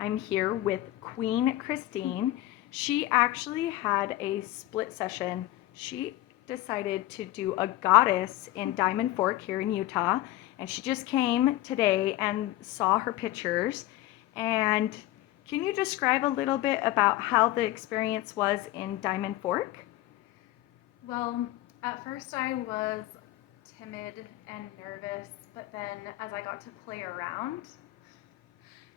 I'm here with Queen Christine. She actually had a split session. She decided to do a goddess in Diamond Fork here in Utah, and she just came today and saw her pictures. And can you describe a little bit about how the experience was in Diamond Fork? Well, at first I was timid and nervous, but then as I got to play around,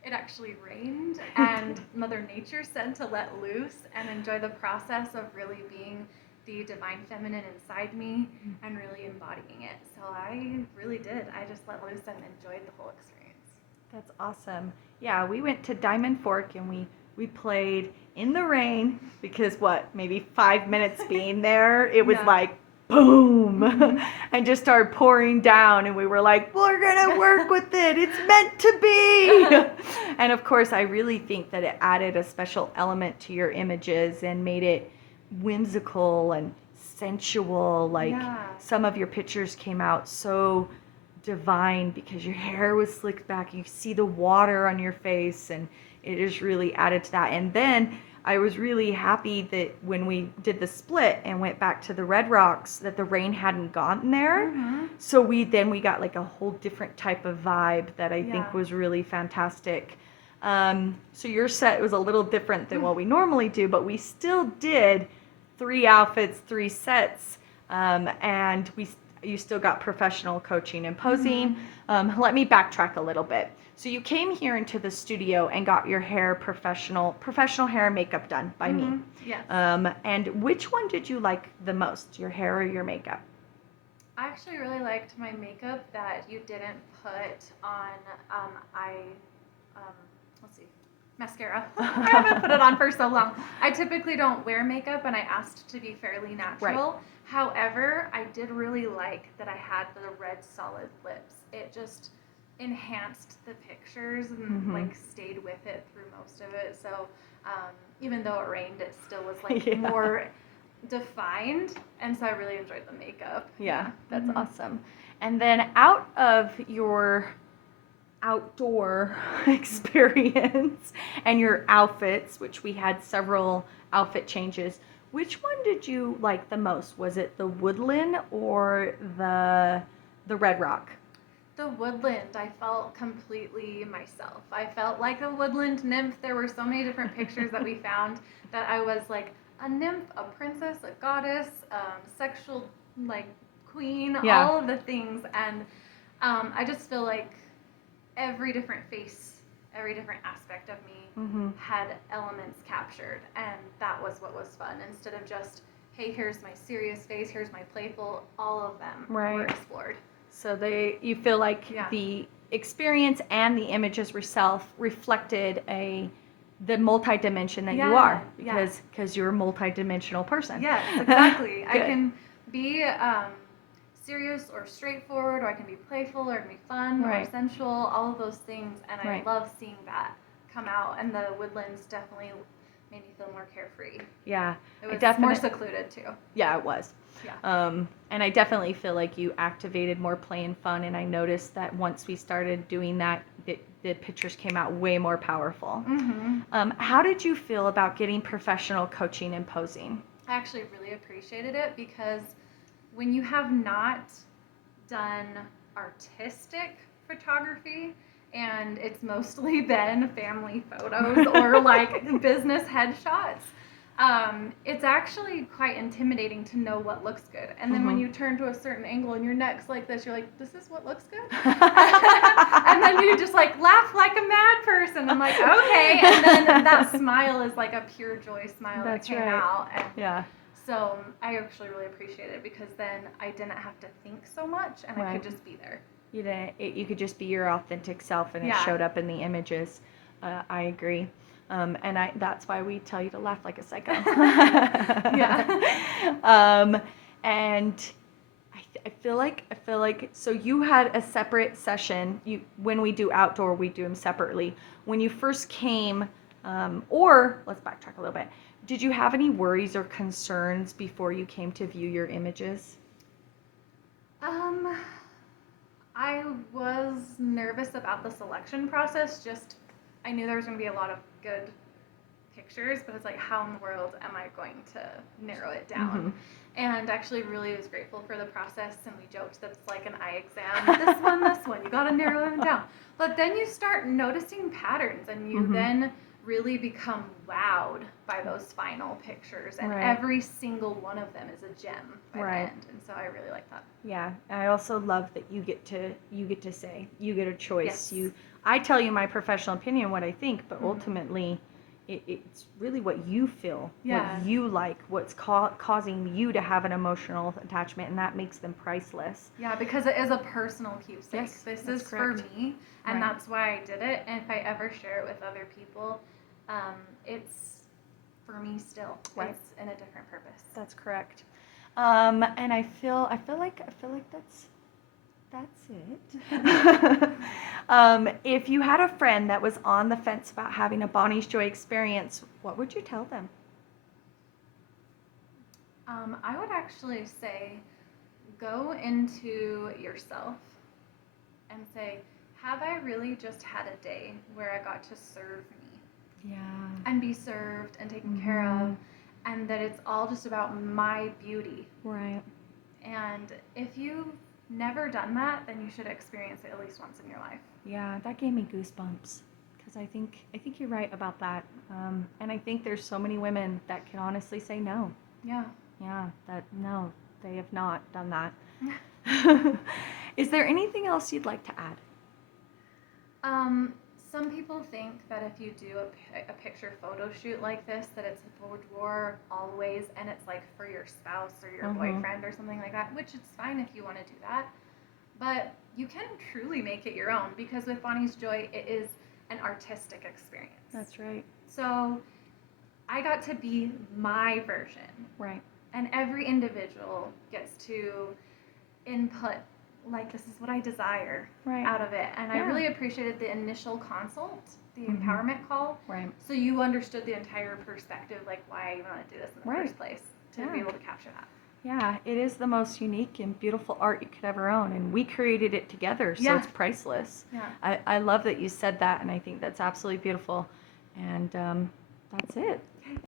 it actually rained, and Mother Nature said to let loose and enjoy the process of really being the divine feminine inside me and really embodying it. So I really did. I just let loose and enjoyed the whole experience. That's awesome. Yeah, we went to Diamond Fork and we played in the rain because maybe 5 minutes being there, it was like boom and just started pouring down, and we were like, we're gonna work with it, it's meant to be. And of course I really think that it added a special element to your images and made it whimsical and sensual. Some of your pictures came out so divine because your hair was slicked back, you see the water on your face, and it just really added to that. And then I was really happy that when we did the split and went back to the Red Rocks, that the rain hadn't gotten there. So we got like a whole different type of vibe that I think was really fantastic. So your set was a little different than what we normally do, but we still did 3 outfits, 3 sets, and you still got professional coaching and posing. Let me backtrack a little bit. So you came here into the studio and got your hair professional hair and makeup done by me. Yes. And which one did you like the most, your hair or your makeup? I actually really liked my makeup that you didn't put on let's see, mascara. I haven't put it on for so long. I typically don't wear makeup, and I asked to be fairly natural. Right. However, I did really like that I had the red solid lips. It just enhanced the pictures and like stayed with it through most of it. So even though it rained, it still was like more defined, and so I really enjoyed the makeup. Yeah, that's awesome. And then out of your outdoor experience and your outfits, which we had several outfit changes, which one did you like the most? Was it the woodland or the Red Rock? The woodland, I felt completely myself. I felt like a woodland nymph. There were so many different pictures that we found that I was like a nymph, a princess, a goddess, sexual like queen, all of the things. And I just feel like every different face, every different aspect of me had elements captured, and that was what was fun. Instead of just, hey, here's my serious face, here's my playful, all of them were explored. So you feel like the experience and the images yourself reflected the multi-dimension that you are, because you're a multi-dimensional person. Yes, exactly. I can be serious or straightforward, or I can be playful, or I can be fun, or sensual, all of those things, and I love seeing that come out, and the woodlands definitely made me feel more carefree. Yeah. It was more secluded, too. Yeah, it was. Yeah. And I definitely feel like you activated more play and fun, and I noticed that once we started doing that, the pictures came out way more powerful. How did you feel about getting professional coaching and posing? I actually really appreciated it, because when you have not done artistic photography, and it's mostly been family photos or like business headshots, it's actually quite intimidating to know what looks good. And then when you turn to a certain angle and your neck's like this, you're like, this is what looks good? And then you just like laugh like a mad person. I'm like, okay. And then that smile is like a pure joy smile that came out. And so I actually really appreciate it, because then I didn't have to think so much, and I could just be there. You could just be your authentic self, and it showed up in the images. I agree. And that's why we tell you to laugh like a psycho. And I feel like so you had a separate session. When we do outdoor, we do them separately. When you first came, or let's backtrack a little bit. Did you have any worries or concerns before you came to view your images? I was nervous about the selection process, just I knew there was going to be a lot of good pictures, but it's like, how in the world am I going to narrow it down? And actually really was grateful for the process, and we joked that it's like an eye exam. This one, you got to narrow them down. But then you start noticing patterns, and you then really become wowed by those final pictures, and every single one of them is a gem by the end. And so I really like that. Yeah, I also love that you get to say, you get a choice. Yes. I tell you my professional opinion, what I think, but ultimately it's really what you feel, what you like, what's causing you to have an emotional attachment, and that makes them priceless. Yeah, because it is a personal keepsake. Yes, this that's is correct. for me, and that's why I did it. And if I ever share it with other people, it's for me still. It's in a different purpose. That's correct. And I feel like that's it. If you had a friend that was on the fence about having a Bonnie's Joy experience, what would you tell them? I would actually say, go into yourself and say, have I really just had a day where I got to serve me? Yeah. And be served and taken care of, and that it's all just about my beauty. Right. And if you've never done that, then you should experience it at least once in your life. Yeah, that gave me goosebumps, because I think you're right about that. And I think there's so many women that can honestly say no. Yeah. Yeah, that no, they have not done that. Is there anything else you'd like to add? Some people think that if you do a picture photo shoot like this, that it's boudoir always, and it's like for your spouse or your boyfriend or something like that, which it's fine if you want to do that. But you can truly make it your own, because with Bonnie's Joy, it is an artistic experience. That's right. So I got to be my version. Right. And every individual gets to input, like, this is what I desire out of it. And I really appreciated the initial consult, the empowerment call. Right. So you understood the entire perspective, like why I even want to do this in the first place, to be able to capture that. Yeah, it is the most unique and beautiful art you could ever own, and we created it together, so it's priceless. Yeah. I love that you said that, and I think that's absolutely beautiful. And that's it.